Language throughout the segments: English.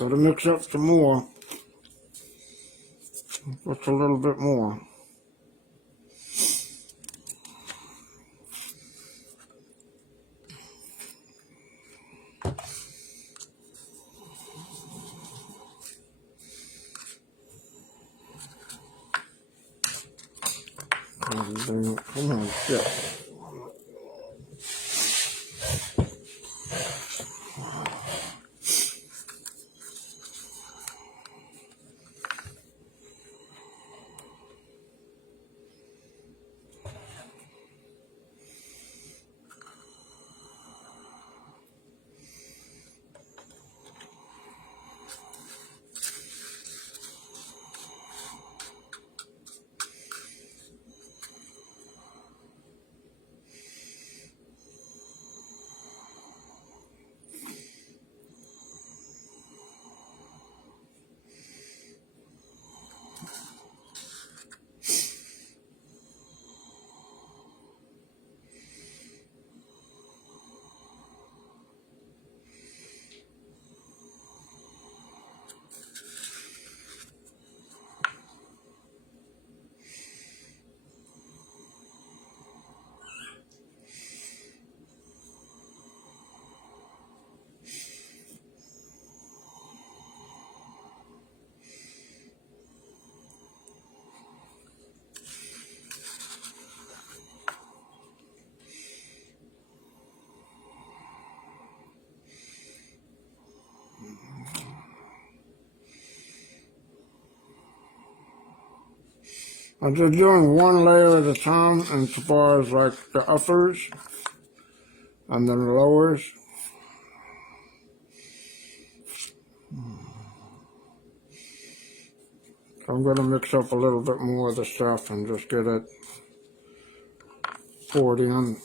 Gotta mix up some more. Just a little bit more. Come on, shit. I'm just doing one layer at a time as far as like the uppers and then the lowers. So I'm going to mix up a little bit more of the stuff and just get it poured in.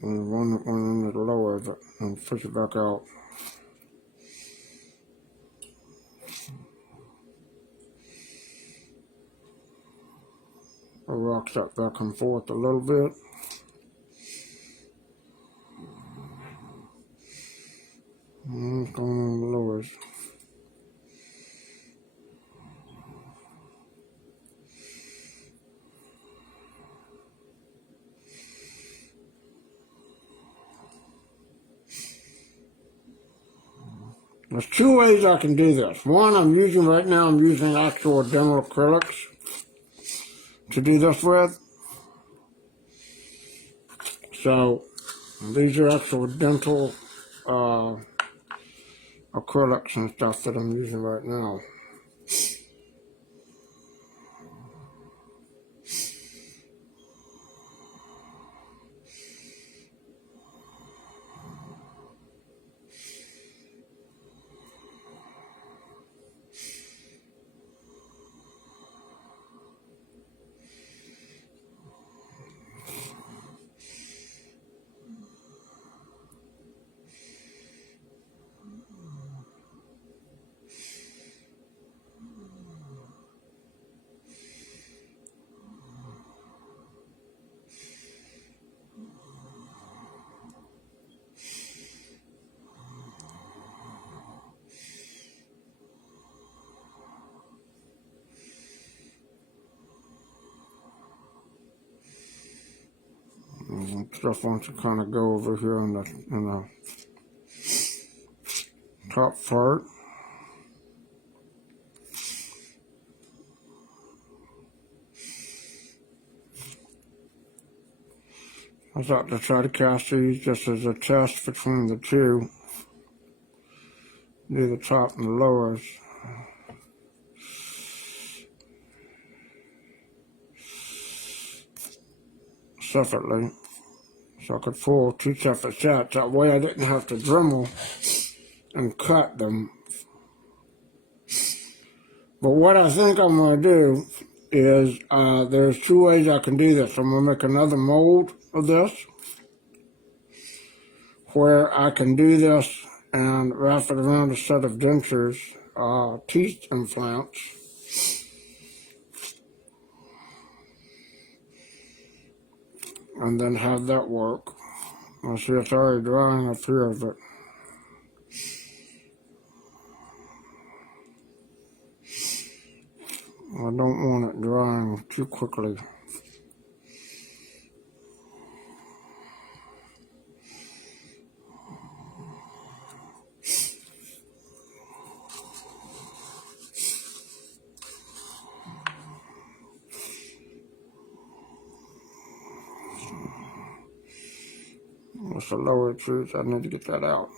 And one in the lower and push it back out. I'll rock that back and forth a little bit. And going on the lowers. There's two ways I can do this. One, I'm using actual dental acrylics to do this with. So these are actual dental acrylics and stuff that I'm using right now. Stuff wants to kind of go over here in the top part. I thought to try to cast these just as a test between the two. do the top and the lowers separately, so I could pull 2 separate sets. That way I didn't have to Dremel and cut them. But what I think I'm going to do is, there's 2 ways I can do this. I'm going to make another mold of this, where I can do this and wrap it around a set of dentures, teeth implants, and then have that work. I see it's already drying up here, but I don't want it drying too quickly. That's the lower tooth. I need to get that out.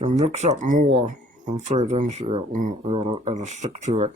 To mix up more and put it in here, it'll stick to it.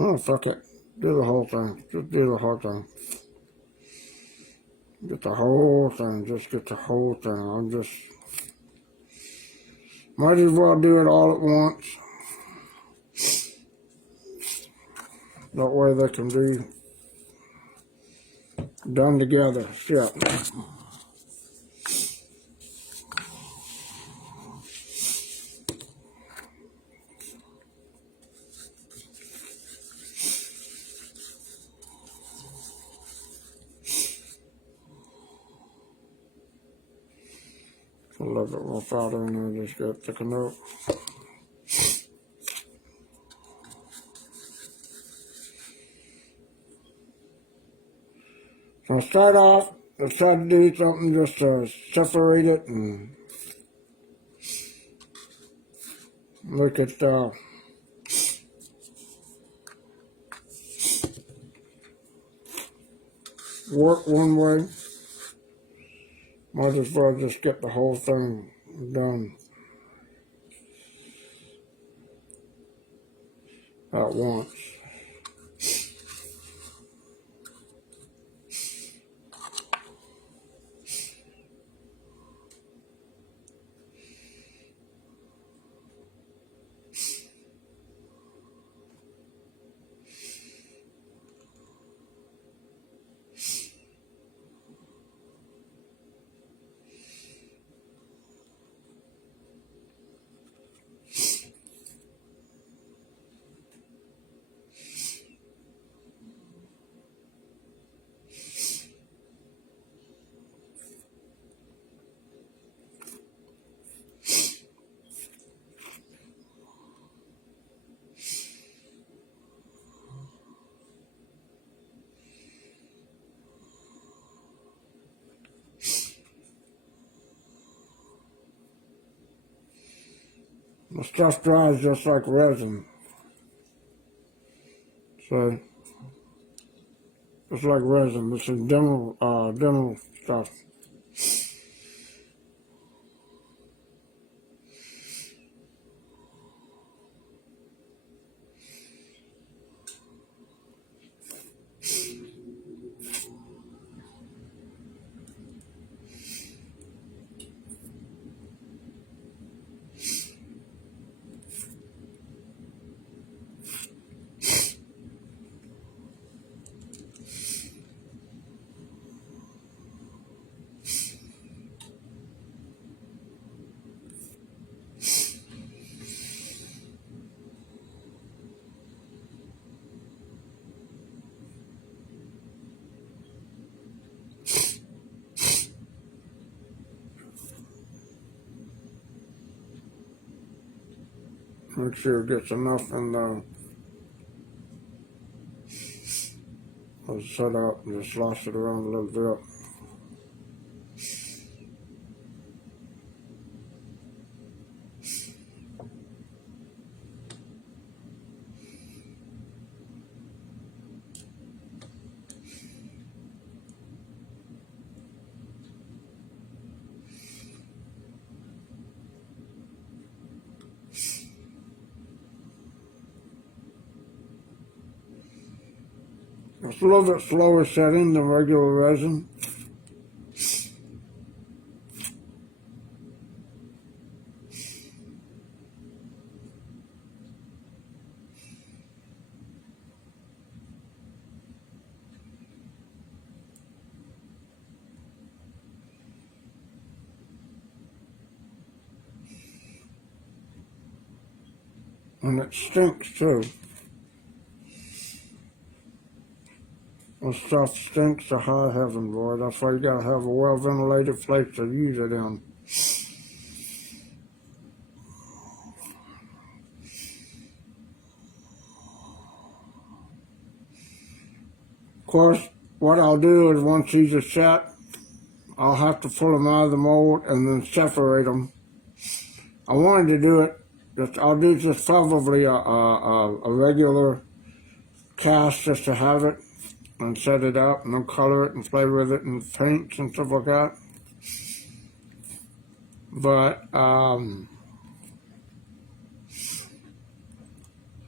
Oh, fuck it. Do the whole thing. Just do the whole thing. Get the whole thing. Just get the whole thing. I'm just... Might as well do it all at once. That way they can be done together. Shit. A little bit more powder in there, just get thicken up. So I start off, I try to do something just to separate it and make it work one way. Might as well just get the whole thing done at once. The stuff dries just like resin. So, it's like resin. This is dental stuff. Make sure it gets enough in the set up and just slosh it around a little bit. It's a little bit slower setting than regular resin. And it stinks too. The stuff stinks to high heaven, boy. That's why you gotta have a well-ventilated place to use it in. Of course, what I'll do is once these are set, I'll have to pull them out of the mold and then separate them. I wanted to do it, I'll do just probably a regular cast just to have it and set it up and then color it and play with it and paints and stuff like that. But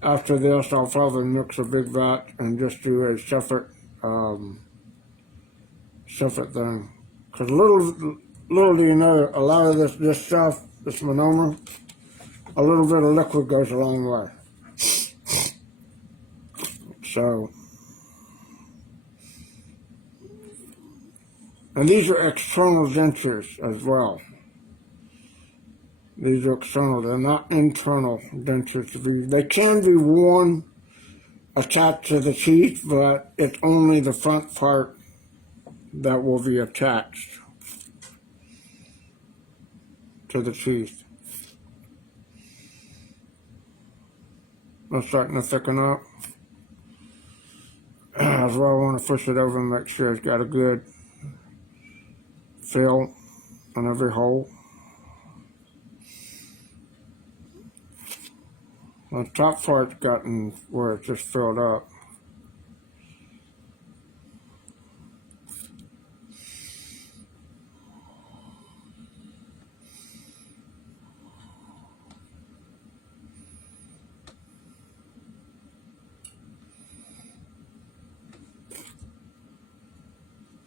after this, I'll probably mix a big vat and just do a separate thing. Because little do you know, a lot of this stuff, this monomer, a little bit of liquid goes a long way. So, and these are external dentures as well. These are external, they're not internal dentures. They can be worn attached to the teeth, but it's only the front part that will be attached to the teeth. It's starting to thicken up. That's why I want to push it over and make sure it's got a good fill in every hole. The top part's gotten where it's just filled up.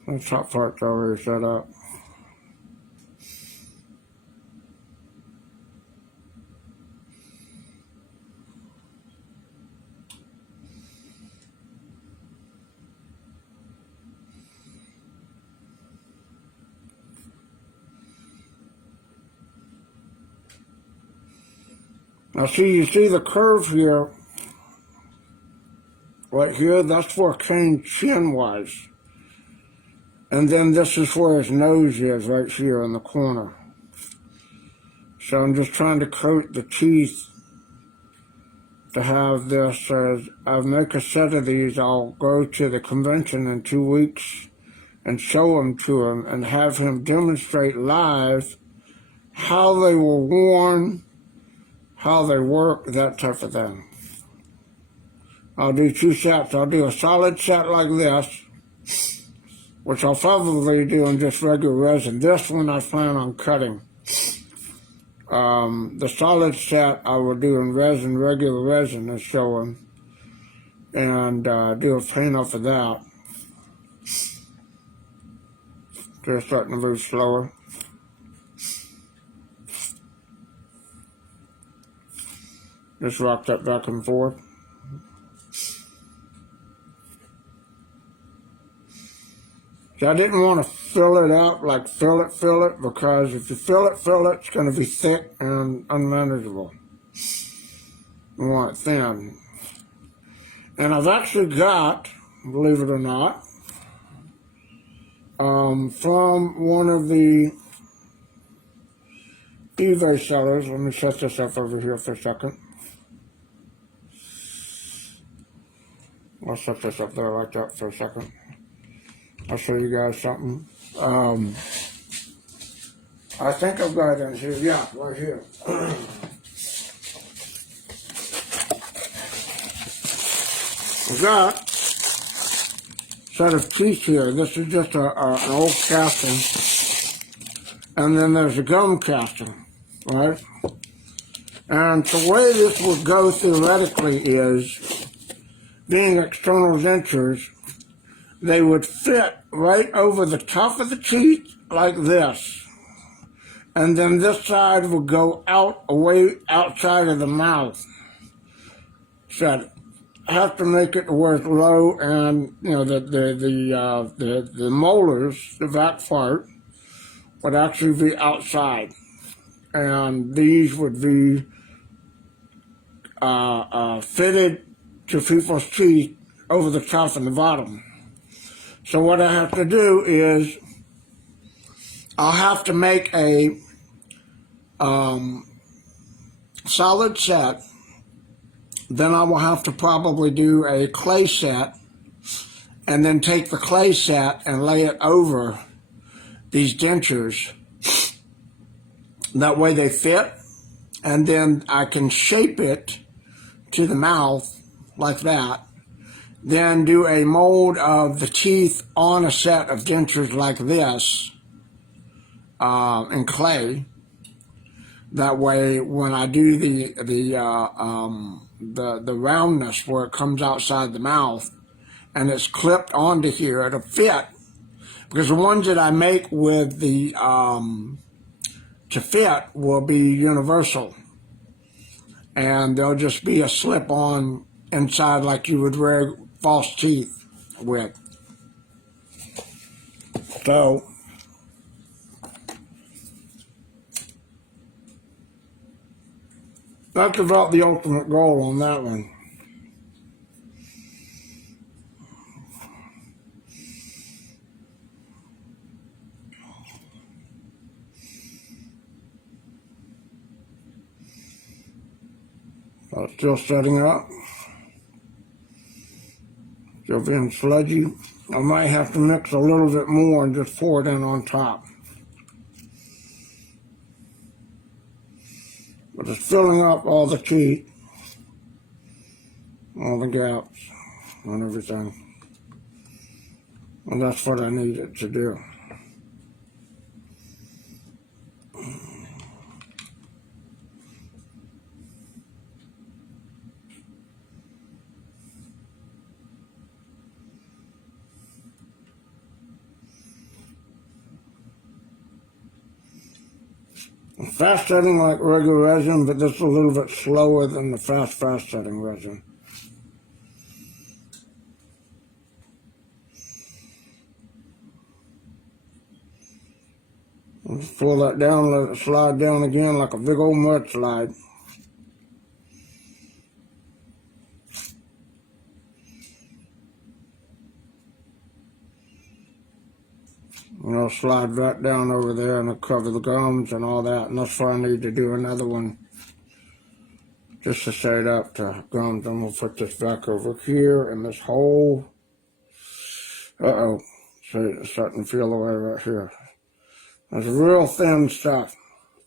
The top part's already set up. Now you see the curve here, right here, that's where Kane's chin was. And then this is where his nose is, right here in the corner. So I'm just trying to coat the teeth to have this. I'll make a set of these. I'll go to the convention in 2 weeks and show them to him and have him demonstrate live how they were worn, how they work, that type of thing. I'll do 2 sets. I'll do a solid set like this, which I'll probably do in just regular resin. This one I plan on cutting. The solid set I will do in resin, regular resin, and show him, and do a paint off of that. Just starting to move slower. Just rock that back and forth. So I didn't want to fill it up, like fill it, because if you fill it, it's going to be thick and unmanageable. You want it thin. And I've actually got, believe it or not, from one of the eBay sellers, let me set this up over here for a second. I'll set this up there like that for a second. I'll show you guys something. I think I've got it in here. Yeah, right here. I've got a set of teeth here. This is just an old casting. And then there's a gum casting, right? And the way this would go theoretically is, being external dentures, they would fit right over the top of the teeth like this. And then this side would go out, away outside of the mouth. So I have to make it where it's low, and you know the molars, the back part, would actually be outside, and these would be fitted to people's teeth over the top and the bottom. So what I have to do is I'll have to make a solid set. Then I will have to probably do a clay set, and then take the clay set and lay it over these dentures. That way they fit, and then I can shape it to the mouth like that. Then do a mold of the teeth on a set of dentures like this in clay. That way, when I do the roundness where it comes outside the mouth and it's clipped onto here, it'll fit. Because the ones that I make with the to fit will be universal, and they'll just be a slip-on inside like you would wear false teeth with. So that's about the ultimate goal on that one. Still setting up. Still being sludgy. I might have to mix a little bit more and just pour it in on top. But it's filling up all the teeth, all the gaps, and everything. And that's what I need it to do. Fast setting like regular resin, but this is a little bit slower than the fast setting resin. Just pull that down, let it slide down again like a big old mudslide. And I'll slide right down over there and I'll cover the gums and all that. And that's why I need to do another one just to set it up to gums. I'm going to put this back over here in this hole. Uh-oh. See, it's starting to feel away right here. That's real thin stuff,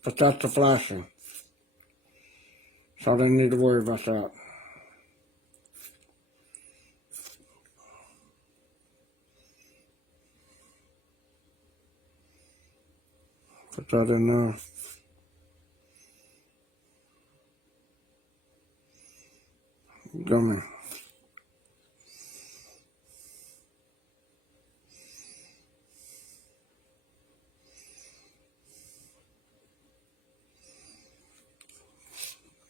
but that's the flashing. So I didn't need to worry about that. Put that in there. Gummy.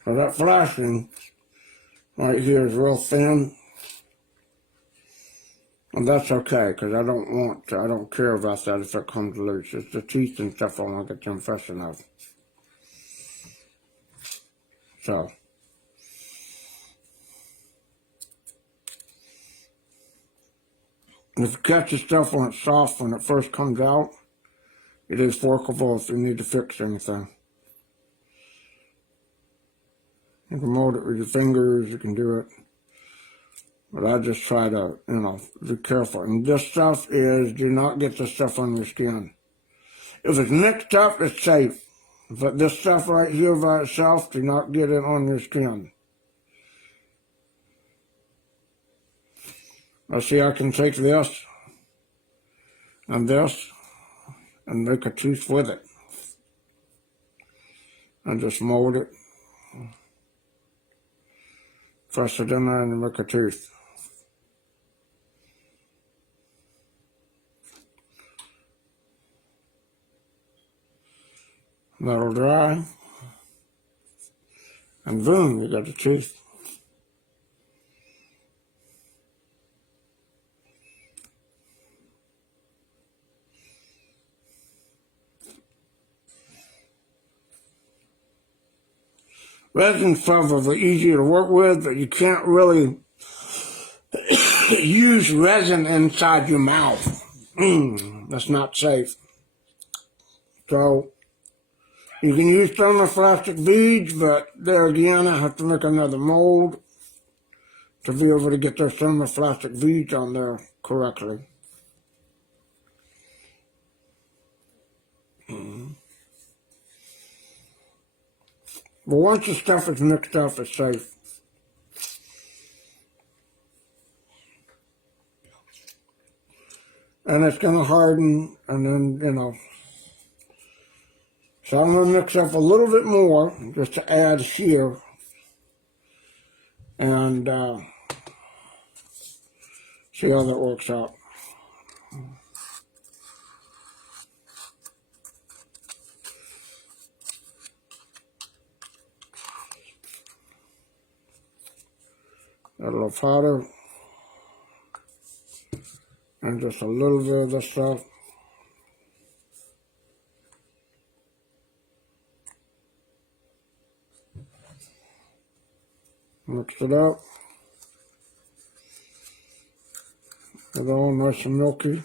So that flashing right here is real thin. And that's okay, because I don't care about that if it comes loose. It's the teeth and stuff I want to get the impression of. So. If you catch the stuff when it's soft when it first comes out, it is forkable if you need to fix anything. You can mold it with your fingers, you can do it But I just try to, be careful. And this stuff is, do not get this stuff on your skin. If it's mixed up, it's safe. But this stuff right here by itself, do not get it on your skin. Now see, I can take this and make a tooth with it. And just mold it. Press it in there and make a tooth. That'll dry. And boom, you got the tooth. Resin's probably easier to work with, but you can't really use resin inside your mouth. That's not safe. So, you can use thermoplastic beads, but there again, I have to make another mold to be able to get those thermoplastic beads on there correctly. But once the stuff is mixed up, it's safe. And it's going to harden, and then, So I'm going to mix up a little bit more, just to add here. And see how that works out. Add a little powder. And just a little bit of this stuff. Mix it up. Get it all nice and milky.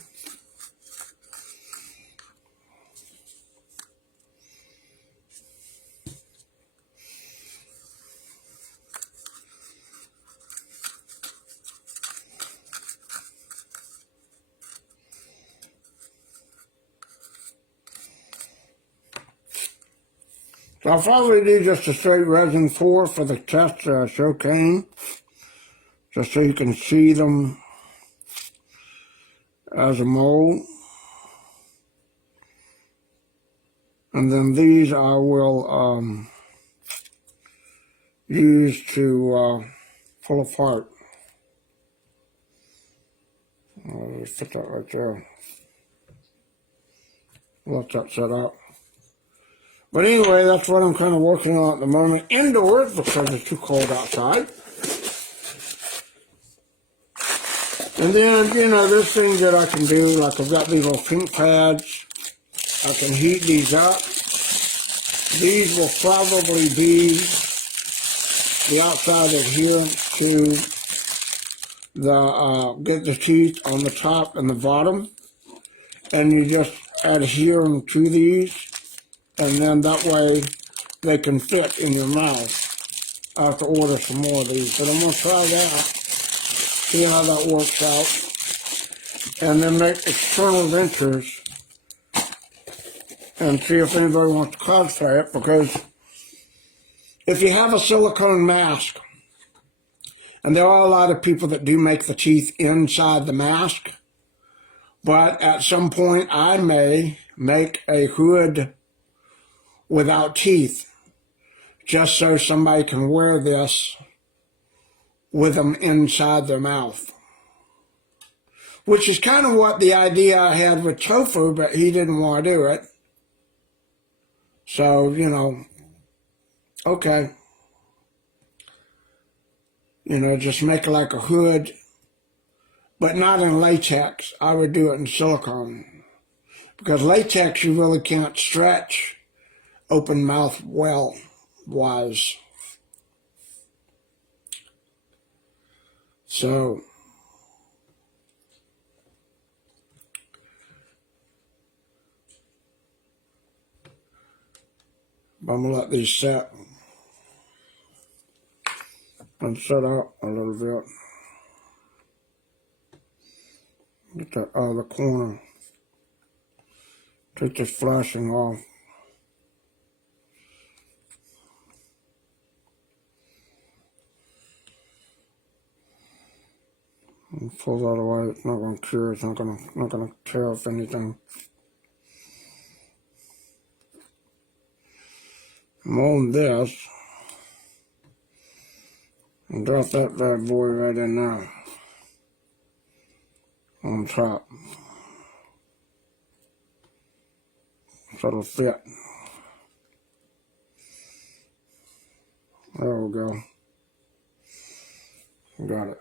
So I'll probably do just a straight resin pour for the test show Kane, just so you can see them as a mold. And then these I will use to pull apart. I'll just put that right there. Let that set up. But anyway, that's what I'm kind of working on at the moment indoors because it's too cold outside. And then, there's things that I can do, like I've got these little pink pads. I can heat these up. These will probably be the outside adherent to the, get the teeth on the top and the bottom. And you just adhere them to these. And then that way they can fit in your mouth. I have to order some more of these, but I'm going to try that, see how that works out, and then make external dentures and see if anybody wants to cosplay it, because if you have a silicone mask, and there are a lot of people that do make the teeth inside the mask, but at some point I may make a hood without teeth, just so somebody can wear this with them inside their mouth. Which is kind of what the idea I had with Tofu, but he didn't want to do it. So, okay. Just make it like a hood, but not in latex. I would do it in silicone. Because latex you really can't stretch open mouth wise. So I'm gonna let these set and set out a little bit. the corner. Take this flashing off. And pull that away. It's not going to cure. It's not going to tear off anything. Mold this and drop that bad boy right in there on top. So it'll fit. There we go. Got it.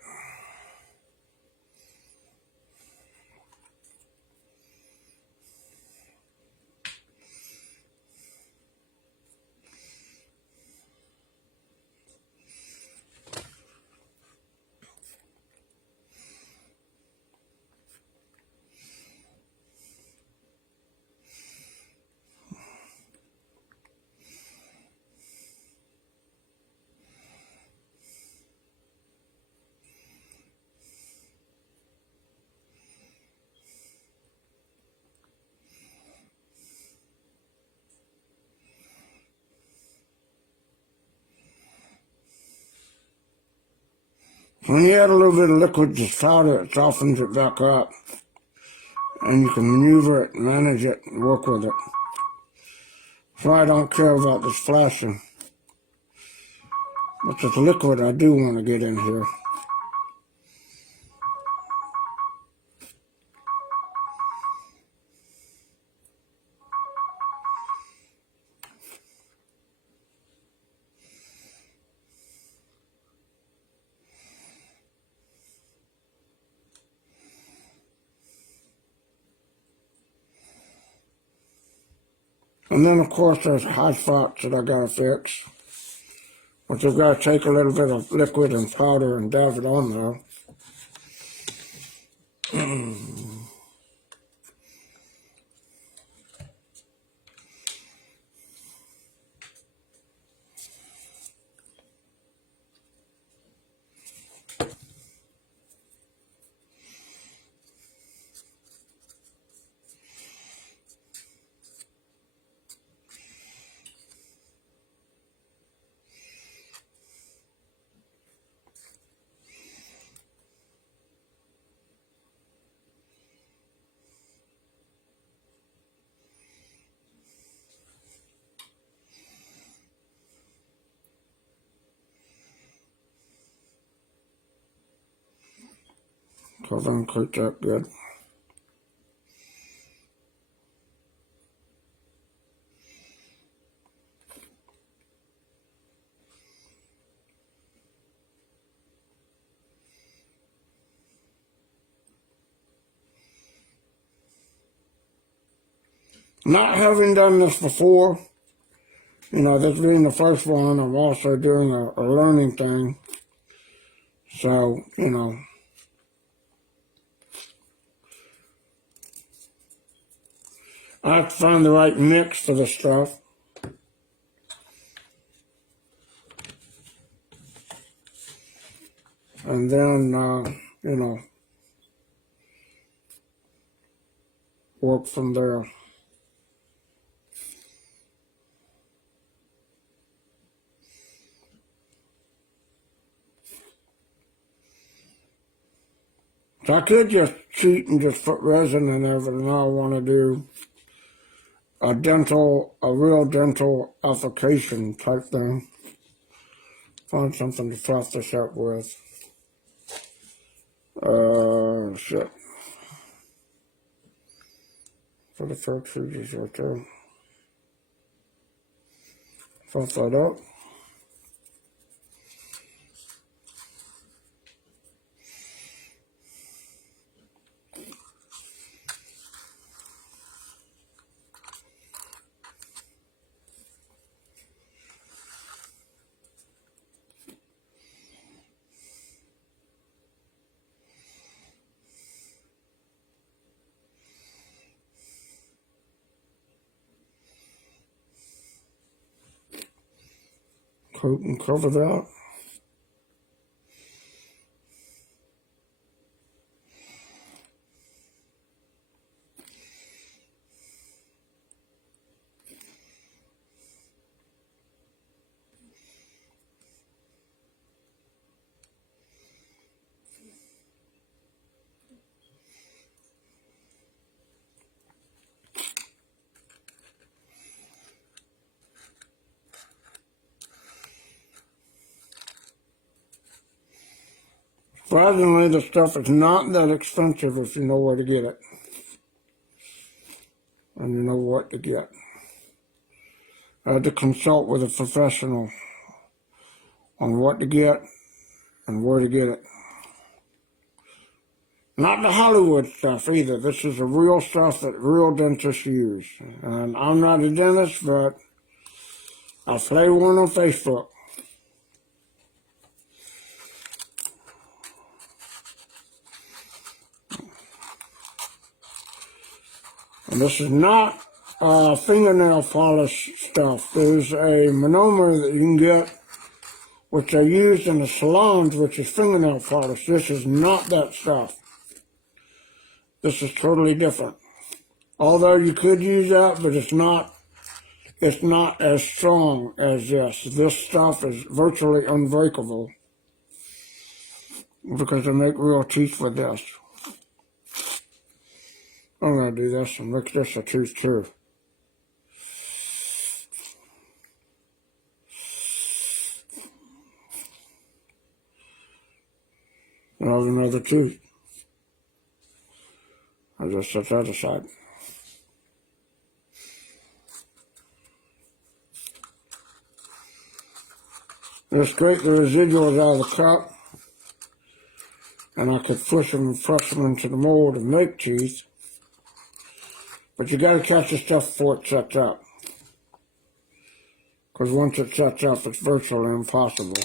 When you add a little bit of liquid to powder, it softens it back up. And you can maneuver it, manage it, and work with it. So I don't care about this flashing. But this liquid I do want to get in here. And then of course there's high spots that I gotta fix. But you've got to take a little bit of liquid and powder and dab it on there. So then click that good. Not having done this before, you know, this being the first one, I'm also doing a learning thing. So, you know, I have to find the right mix for the stuff. And then, you know, work from there. So I could just cheat and just put resin in there, but now I want to do a real dental application type thing. Find something to froth this up with. Shit. For the first pages right there. Froth that up. Coat and cover that. Surprisingly, the stuff is not that expensive if you know where to get it. And you know what to get. I had to consult with a professional on what to get and where to get it. Not the Hollywood stuff either. This is the real stuff that real dentists use. And I'm not a dentist, but I play one on Facebook. And this is not fingernail polish stuff. There's a monomer that you can get, which are used in the salons, which is fingernail polish. This is not that stuff. This is totally different. Although you could use that, but it's not as strong as this. This stuff is virtually unbreakable because they make real teeth with this. I'm going to do this and make this a tooth too. There's another tooth. I'll just set that aside. Just scrape the residuals out of the cup, and I could push them and press them into the mold and make teeth. But you got to catch the stuff before it sets up. Because once it sets up, it's virtually impossible.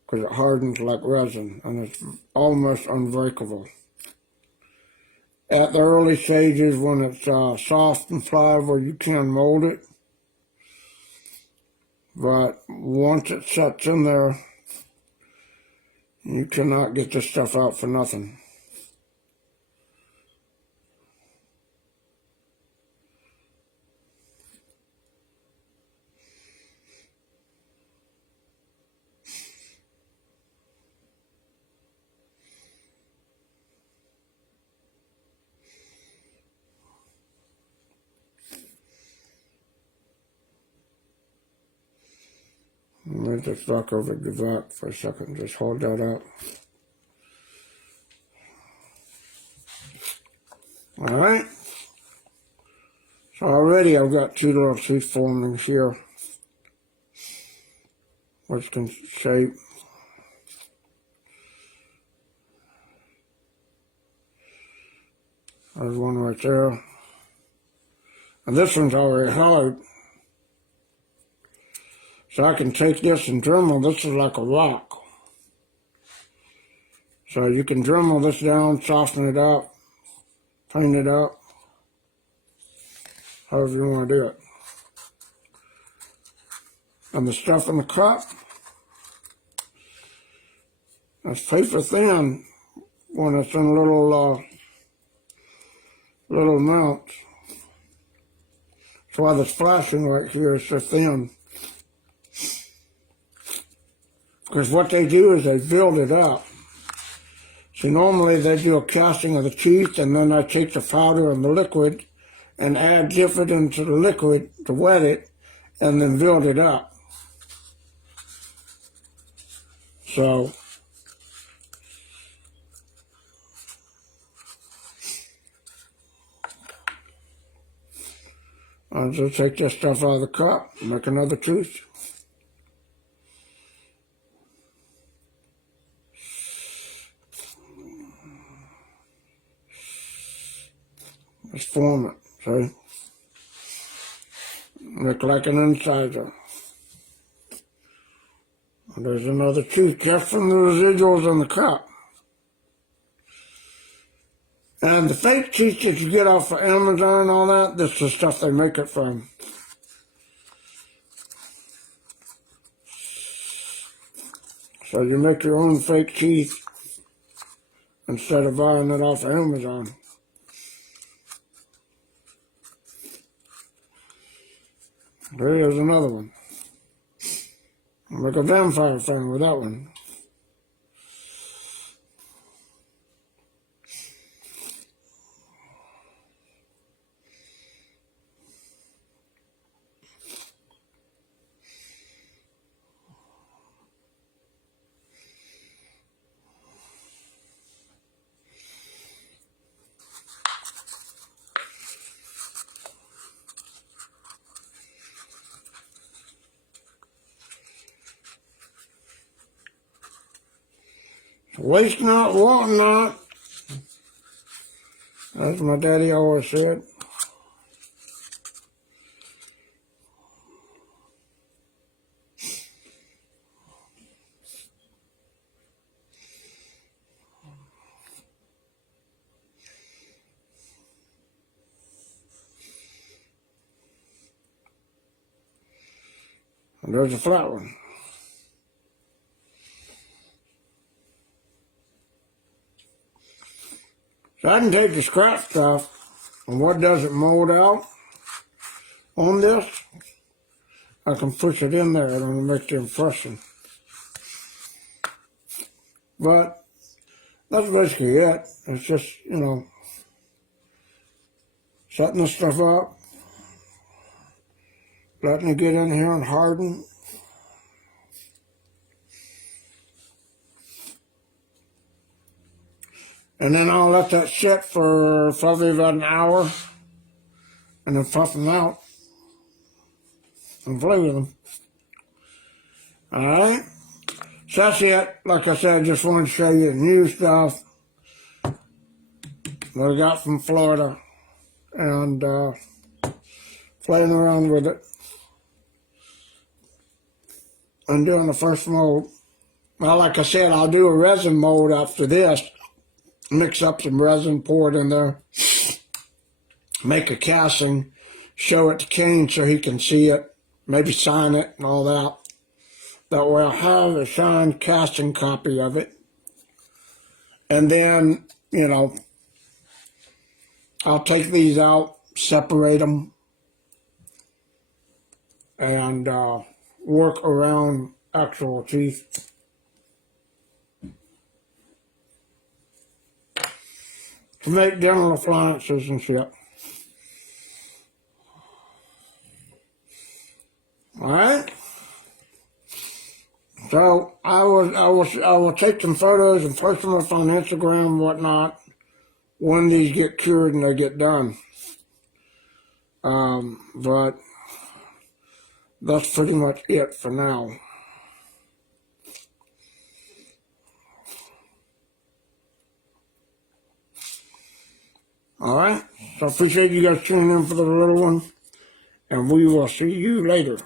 Because it hardens like resin, and it's almost unbreakable. At the early stages, when it's soft and pliable, you can mold it. But once it sets in there, you cannot get this stuff out for nothing. Let me just walk over the back for a second. Just hold that up. Alright. So already I've got two little teeth forming here, which can shape. There's one right there. And this one's already hollowed. So I can take this and Dremel. This is like a rock. So you can Dremel this down, soften it up, clean it up, however you want to do it. And the stuff in the cup, it's paper thin when it's in little amounts. That's why the splashing right here is so thin. Because what they do is they build it up. So normally they do a casting of the teeth, and then they take the powder and the liquid and dip it into the liquid to wet it, and then build it up. So I'll just take this stuff out of the cup, make another tooth. Just form it, see? Look like an incisor. And there's another tooth just from the residuals in the cup. And the fake teeth that you get off of Amazon and all that, this is the stuff they make it from. So you make your own fake teeth instead of buying it off of Amazon. Here's another one. Like a vampire thing with that one. Waste not, want not. As my daddy always said. And there's a flat one. So I can take the scrap stuff and what doesn't mold out on this, I can push it in there and make the impression. But that's basically it. It's just, you know, setting the stuff up, letting it get in here and harden. And then I'll let that sit for probably about an hour and then puff them out and play with them. Alright? So that's it. Like I said, I just wanted to show you the new stuff that I got from Florida and playing around with it and doing the first mold. Well, like I said, I'll do a resin mold after this. Mix up some resin, pour it in there, make a casting, show it to Kane so he can see it, maybe sign it and all that. That way I'll have a signed casting copy of it. And then, you know, I'll take these out, separate them, and work around actual teeth. To make dental appliances and shit. Alright? So I will take some photos and post them up on Instagram and whatnot when these get cured and they get done. But that's pretty much it for now. Alright, so I appreciate you guys tuning in for the little one, and we will see you later.